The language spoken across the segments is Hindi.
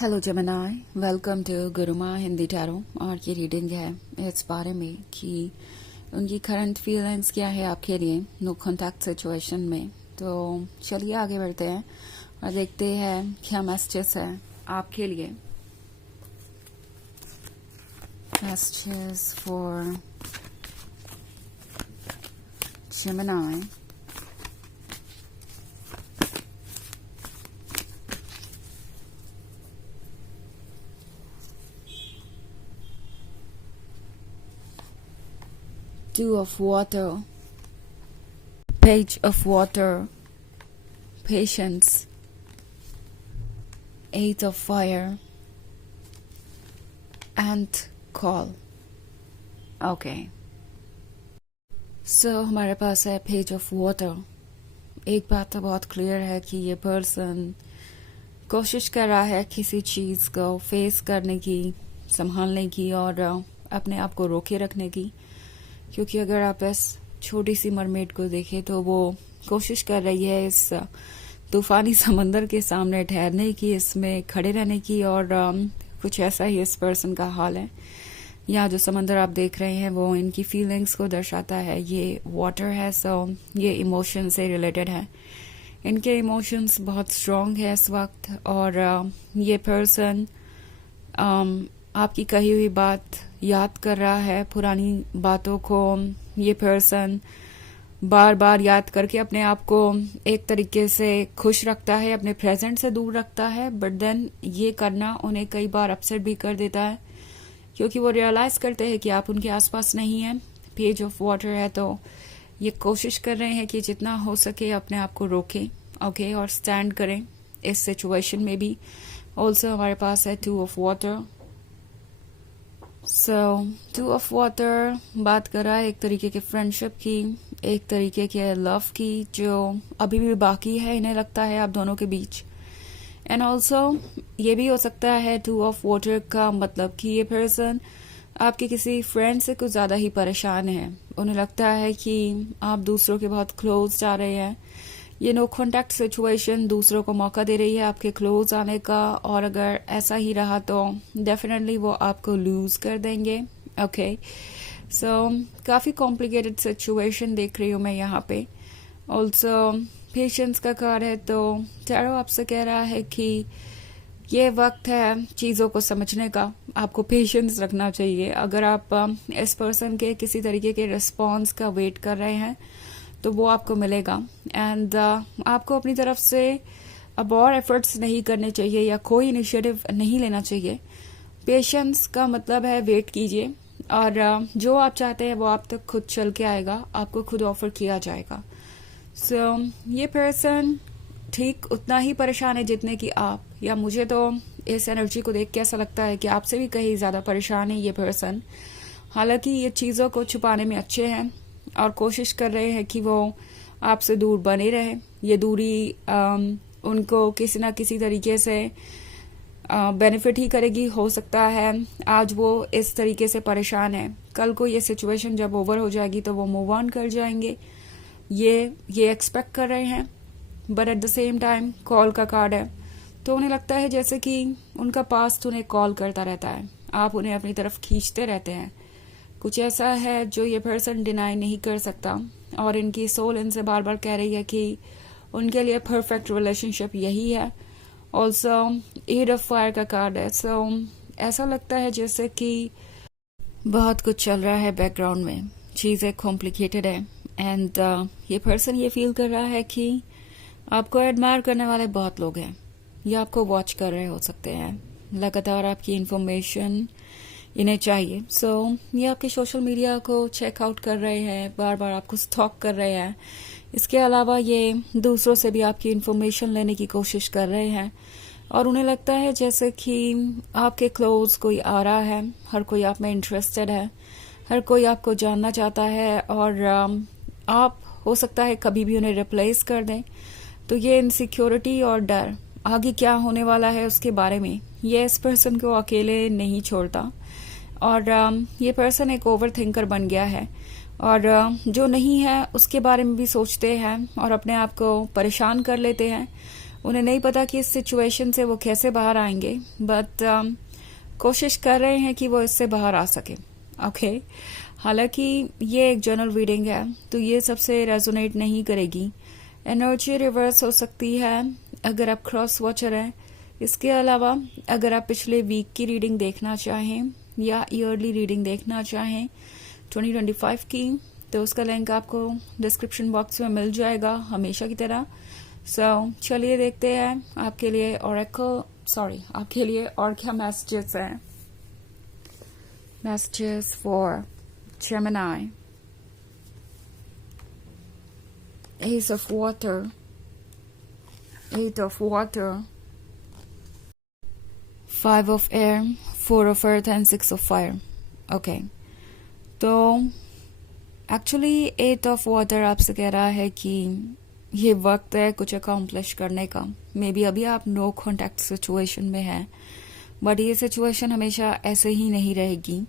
Hello Gemini, welcome to Guruma Hindi tarot. और ये रीडिंग है इस बारे में कि उनकी करंट फीलिंग्स क्या है आपके लिए नो कॉन्टैक्ट सिचुएशन में। तो चलिए आगे बढ़ते हैं और देखते हैं क्या मैसेजेस है आपके लिए। Messages for Gemini. Two of water, page of water, patience, eight of fire, and call. Okay. So हमारे पास है पेज ऑफ वाटर। एक बात तो बहुत क्लियर है कि ये पर्सन कोशिश कर रहा है किसी चीज को फेस करने की, संभालने की और अपने आप को रोके रखने की। क्योंकि अगर आप इस छोटी सी मरमेड को देखें तो वो कोशिश कर रही है इस तूफानी समंदर के सामने ठहरने की, इसमें खड़े रहने की। और कुछ ऐसा ही इस पर्सन का हाल है। यहाँ जो समंदर आप देख रहे हैं वो इनकी फीलिंग्स को दर्शाता है। ये वाटर है, सो ये इमोशन से रिलेटेड है। इनके इमोशंस बहुत स्ट्रांग है इस वक्त। और ये पर्सन आपकी कही हुई बात याद कर रहा है, पुरानी बातों को ये पर्सन बार बार याद करके अपने आप को एक तरीके से खुश रखता है, अपने प्रेजेंट से दूर रखता है। बट देन ये करना उन्हें कई बार अपसेट भी कर देता है, क्योंकि वो रियलाइज करते हैं कि आप उनके आसपास नहीं हैं। पेज ऑफ वाटर है तो ये कोशिश कर रहे हैं कि जितना हो सके अपने आप को रोकें, ओके, और स्टैंड करें इस सिचुएशन में भी। ऑल्सो हमारे पास है two of water. So two of water बात कर रहा है एक तरीके के फ्रेंडशिप की, एक तरीके के लव की, जो अभी भी बाकी है इन्हें लगता है आप दोनों के बीच। एंड ऑल्सो ये भी हो सकता है टू ऑफ वाटर का मतलब कि ये पर्सन आपके किसी फ्रेंड से कुछ ज्यादा ही परेशान है। उन्हें लगता है कि आप दूसरों के बहुत क्लोज जा रहे हैं। ये नो कॉन्टैक्ट सिचुएशन दूसरों को मौका दे रही है आपके क्लोज आने का। और अगर ऐसा ही रहा तो डेफिनेटली वो आपको लूज कर देंगे। ओके, सो काफी कॉम्प्लिकेटेड सिचुएशन देख रही हूँ मैं यहाँ पे। ऑल्सो पेशेंस का कार्ड है तो टैरो आपसे कह रहा है कि ये वक्त है चीजों को समझने का। आपको पेशेंस रखना चाहिए। अगर आप इस पर्सन के किसी तरीके के रिस्पॉन्स का वेट कर रहे हैं तो वो आपको मिलेगा। एंड आपको अपनी तरफ से अब और एफर्ट्स नहीं करने चाहिए या कोई इनिशिएटिव नहीं लेना चाहिए। पेशेंस का मतलब है वेट कीजिए और जो आप चाहते हैं वो आप तक खुद चल के आएगा, आपको खुद ऑफर किया जाएगा। सो ये पर्सन ठीक उतना ही परेशान है जितने कि आप, या मुझे तो इस एनर्जी को देख के ऐसा लगता है कि आपसे भी कहीं ज्यादा परेशान है ये पर्सन। हालांकि ये चीजों को छुपाने में अच्छे हैं और कोशिश कर रहे हैं कि वो आपसे दूर बने रहे। ये दूरी उनको किसी ना किसी तरीके से बेनिफिट ही करेगी। हो सकता है आज वो इस तरीके से परेशान है, कल को ये सिचुएशन जब ओवर हो जाएगी तो वो मूव ऑन कर जाएंगे। ये एक्सपेक्ट कर रहे हैं। But at the same time call का कार्ड है तो उन्हें लगता है जैसे कि उनका पास्ट उन्हें कॉल करता रहता है, आप उन्हें अपनी तरफ खींचते रहते हैं। कुछ ऐसा है जो ये पर्सन डिनाई नहीं कर सकता और इनकी सोल इनसे बार बार कह रही है कि उनके लिए परफेक्ट रिलेशनशिप यही है। ऑल्सो एट ऑफ फायर का कार्ड है। सो ऐसा लगता है जैसे कि बहुत कुछ चल रहा है बैकग्राउंड में, चीजें कॉम्प्लिकेटेड है। एंड ये पर्सन ये फील कर रहा है कि आपको एडमायर करने वाले बहुत लोग हैं, ये आपको वॉच कर रहे हो सकते हैं, लगातार आपकी इंफॉर्मेशन इन्हें चाहिए। सो ये आपके सोशल मीडिया को चेकआउट कर रहे हैं, बार बार आपको स्टॉक कर रहे हैं। इसके अलावा ये दूसरों से भी आपकी इंफॉर्मेशन लेने की कोशिश कर रहे हैं और उन्हें लगता है जैसे कि आपके क्लोज कोई आ रहा है, हर कोई आप में इंटरेस्टेड है, हर कोई आपको जानना चाहता है और आप हो सकता है कभी भी उन्हें रिप्लेस कर दें। तो ये इनसिक्योरिटी और डर आगे क्या होने वाला है उसके बारे में ये इस पर्सन को अकेले नहीं छोड़ता। और ये पर्सन एक ओवर थिंकर बन गया है और जो नहीं है उसके बारे में भी सोचते हैं और अपने आप को परेशान कर लेते हैं। उन्हें नहीं पता कि इस सिचुएशन से वो कैसे बाहर आएंगे, बट कोशिश कर रहे हैं कि वो इससे बाहर आ सके। ओके, हालांकि ये एक जनरल रीडिंग है तो ये सबसे रेजोनेट नहीं करेगी। एनर्जी रिवर्स हो सकती है अगर आप क्रॉस वॉचर हैं। इसके अलावा अगर आप पिछले वीक की रीडिंग देखना चाहें या ईयरली रीडिंग देखना चाहें 2025 की, तो उसका लिंक आपको डिस्क्रिप्शन बॉक्स में मिल जाएगा हमेशा की तरह। चलिए देखते हैं आपके लिए आपके लिए और क्या मैसेजेस हैं। Messages for Gemini, Ace of Water, 8 of Water, 5 of Air, 4 of Earth and 6 of Fire. Okay, तो एक्चुअली 8 ऑफ वाटर आपसे कह रहा है कि ये वक्त है कुछ अकॉम्प्लिश करने का। मे बी अभी आप नो कॉन्टैक्ट सिचुएशन में हैं, बट ये सिचुएशन हमेशा ऐसे ही नहीं रहेगी।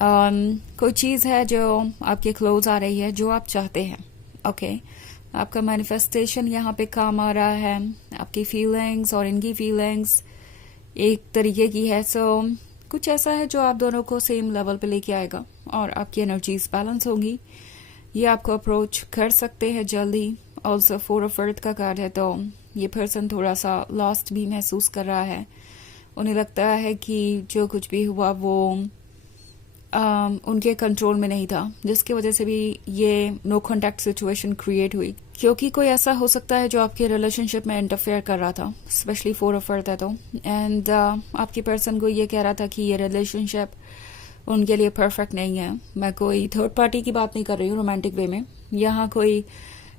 कोई चीज़ है जो आपके क्लोज आ रही है, जो आप चाहते हैं। ओके, आपका मैनिफेस्टेशन यहाँ पे काम आ रहा है। आपकी फीलिंग्स और इनकी फीलिंग्स एक तरीके की है। कुछ ऐसा है जो आप दोनों को सेम लेवल पे लेके आएगा और आपकी एनर्जीज बैलेंस होंगी। ये आपको अप्रोच कर सकते हैं जल्दी। ऑल्सो 4 ऑफ अर्थ का कार्ड है, तो ये पर्सन थोड़ा सा लॉस्ट भी महसूस कर रहा है। उन्हें लगता है कि जो कुछ भी हुआ वो उनके कंट्रोल में नहीं था, जिसकी वजह से भी ये नो कॉन्टैक्ट सिचुएशन क्रिएट हुई। क्योंकि कोई ऐसा हो सकता है जो आपके रिलेशनशिप में इंटरफेयर कर रहा था, स्पेशली 4 ऑफ अर्थ है तो। एंड आपके पर्सन को ये कह रहा था कि ये रिलेशनशिप उनके लिए परफेक्ट नहीं है। मैं कोई थर्ड पार्टी की बात नहीं कर रही हूँ रोमांटिक वे में। यहाँ कोई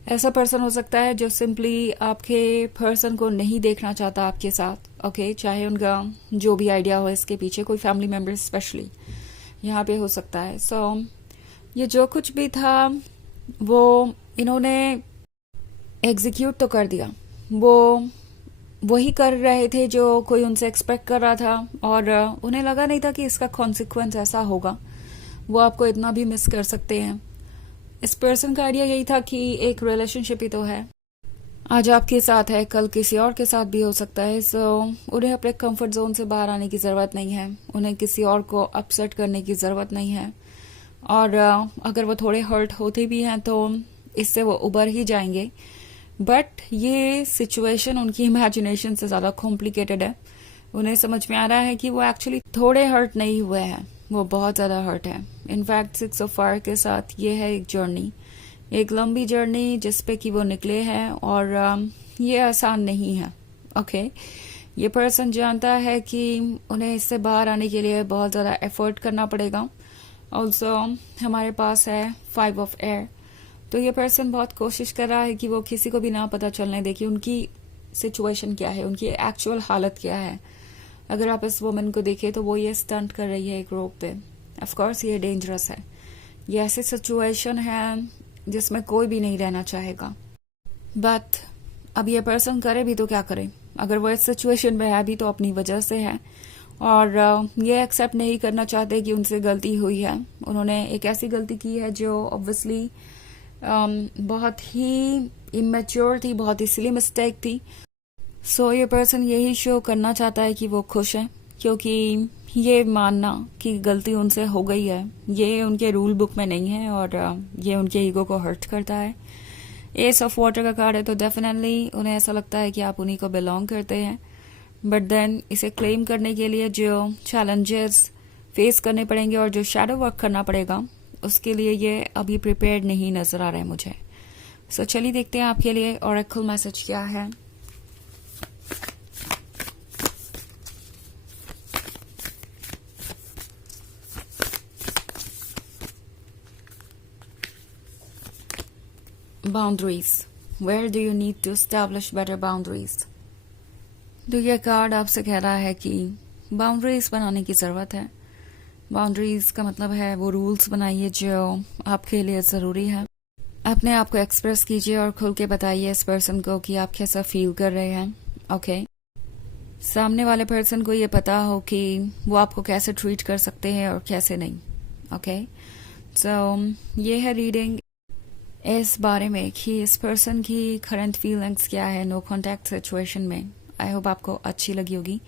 ऐसा पर्सन हो सकता है जो सिंपली आपके पर्सन को नहीं देखना चाहता आपके साथ। ओके, चाहे उनका जो भी आइडिया हो इसके पीछे, कोई फैमिली मेम्बर स्पेशली यहाँ पे हो सकता है। ये जो कुछ भी था वो इन्होंने एग्जीक्यूट तो कर दिया। वो वही कर रहे थे जो कोई उनसे एक्सपेक्ट कर रहा था, और उन्हें लगा नहीं था कि इसका कॉन्सिक्वेंस ऐसा होगा। वो आपको इतना भी मिस कर सकते हैं। इस पर्सन का आइडिया यही था कि एक रिलेशनशिप ही तो है, आज आपके साथ है, कल किसी और के साथ भी हो सकता है। उन्हें अपने कंफर्ट जोन से बाहर आने की ज़रूरत नहीं है। उन्हें किसी और को अपसेट करने की ज़रूरत नहीं है। और अगर वो थोड़े हर्ट होते भी हैं तो इससे वो उबर ही जाएंगे। बट ये सिचुएशन उनकी इमेजिनेशन से ज़्यादा कॉम्प्लिकेटेड है। उन्हें समझ में आ रहा है कि वो एक्चुअली थोड़े हर्ट नहीं हुए हैं, वो बहुत ज़्यादा हर्ट है। इनफैक्ट 6 ऑफ फायर के साथ ये है एक जर्नी, एक लंबी जर्नी जिसपे कि वो निकले हैं, और ये आसान नहीं है। ओके, ये पर्सन जानता है कि उन्हें इससे बाहर आने के लिए बहुत ज़्यादा एफर्ट करना पड़ेगा। ऑल्सो हमारे पास है 5 ऑफ एयर, तो ये पर्सन बहुत कोशिश कर रहा है कि वो किसी को भी ना पता चलने दे कि उनकी सिचुएशन क्या है, उनकी एक्चुअल हालत क्या है। अगर आप इस वुमन को देखें तो वो ये स्टंट कर रही है एक रोप पे। ऑफकोर्स ये डेंजरस है। ये ऐसी सिचुएशन है जिसमें कोई भी नहीं रहना चाहेगा। बट अब ये पर्सन करे भी तो क्या करे। अगर वो इस सिचुएशन में है भी तो अपनी वजह से है, और ये एक्सेप्ट नहीं करना चाहते कि उनसे गलती हुई है। उन्होंने एक ऐसी गलती की है जो ऑब्वियसली बहुत ही इमेच्योर थी, बहुत ही सिली मिस्टेक थी। ये पर्सन यही शो करना चाहता है कि वो खुश है, क्योंकि ये मानना कि गलती उनसे हो गई है ये उनके रूल बुक में नहीं है, और ये उनके ईगो को हर्ट करता है। एस ऑफ वाटर का कार्ड है, तो डेफिनेटली उन्हें ऐसा लगता है कि आप उन्हीं को बिलोंग करते हैं। बट देन इसे क्लेम करने के लिए जो चैलेंजेस फेस करने पड़ेंगे और जो शैडो वर्क करना पड़ेगा, उसके लिए ये अभी प्रिपेयर्ड नहीं नजर आ रहा है मुझे। चलिए देखते हैं आपके लिए ऑरेकल मैसेज क्या है। Boundaries. Where do you need to establish better boundaries? तो ये कार्ड आपसे कह रहा है कि बाउंड्रीज बनाने की ज़रूरत है। बाउंड्रीज का मतलब है वो रूल्स बनाइए जो आपके लिए ज़रूरी है। अपने आप को एक्सप्रेस कीजिए और खुल के बताइए इस पर्सन को कि आप कैसा फील कर रहे हैं। ओके, सामने वाले पर्सन को ये पता हो कि वो आपको कैसे ट्रीट कर सकते हैं और कैसे नहीं। ओके, ये है रीडिंग। इस बारे में कि इस पर्सन की करंट फीलिंग्स क्या है नो कॉन्टैक्ट सिचुएशन में। आई होप आपको अच्छी लगी होगी।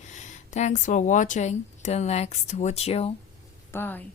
Thanks for watching. Till next video, bye.